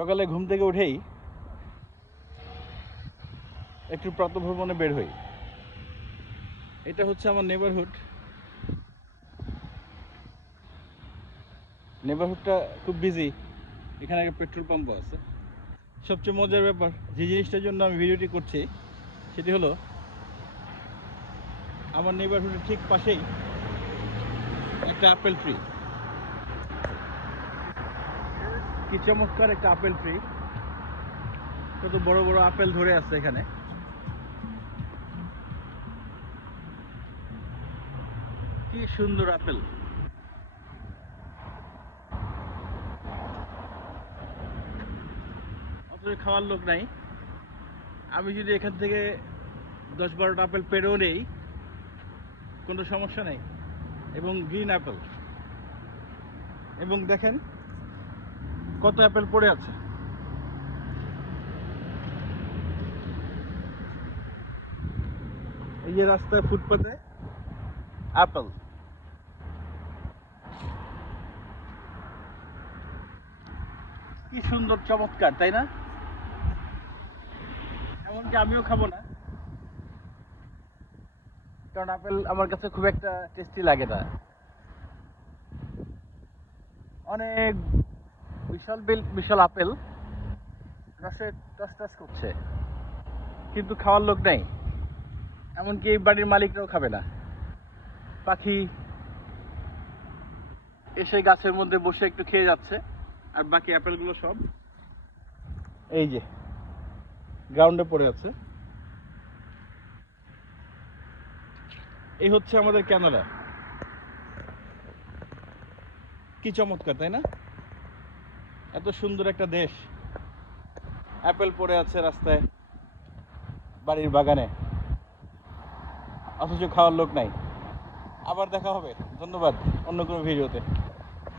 সকালে ঘুম থেকে উঠেই একটু প্রাতঃভ্রমণে বের হই। এটা হচ্ছে আমার নেবারহুডটা খুব বিজি। এখানে একটা পেট্রোল পাম্পও আছে। সবচেয়ে মজার ব্যাপার যে জিনিসটার জন্য আমি ভিডিওটি করছি সেটি হলো আমার নেবারহুডের ঠিক পাশেই একটা আপেল ট্রি। কি চমৎকার একটা আপেল ট্রি! কত বড় বড় আপেল ধরে আছে এখানে। কি সুন্দর আপেল! অথচ খাওয়ার লোক নাই। আমি যদি এখান থেকে 10-12টা আপেল পেরেও নেই, কোনো সমস্যা নেই। এবং গ্রিন আপেল, এবং দেখেন কত আপেল পড়ে আছে। এই যে রাস্তায় ফুটপাতে আপেল। কি সুন্দর, চমৎকার, তাই না? এমনকি আমিও খাবো না, কারণ আপেল আমার কাছে খুব একটা টেস্টি লাগে না। অনেক বিশাল বিশাল আপেল রসে টস টস করছে, কিন্তু খাওয়ার লোক নেই। এমনকি এই বাড়ির মালিকরাও খাবে না। পাখি এসে গাছের মধ্যে বসে একটু খেয়ে যাচ্ছে, আর বাকি আপেলগুলো সব এই যে গ্রাউন্ডে পড়ে আছে। এই হচ্ছে আমাদের ক্যানাডা। কি চমৎকার, তাই না? এত সুন্দর একটা দেশ, অ্যাপেল পড়ে আছে রাস্তায়, বাড়ির বাগানে, অথচ খাওয়ার লোক নাই। আবার দেখা হবে, ধন্যবাদ, অন্য কোনো ভিডিওতে।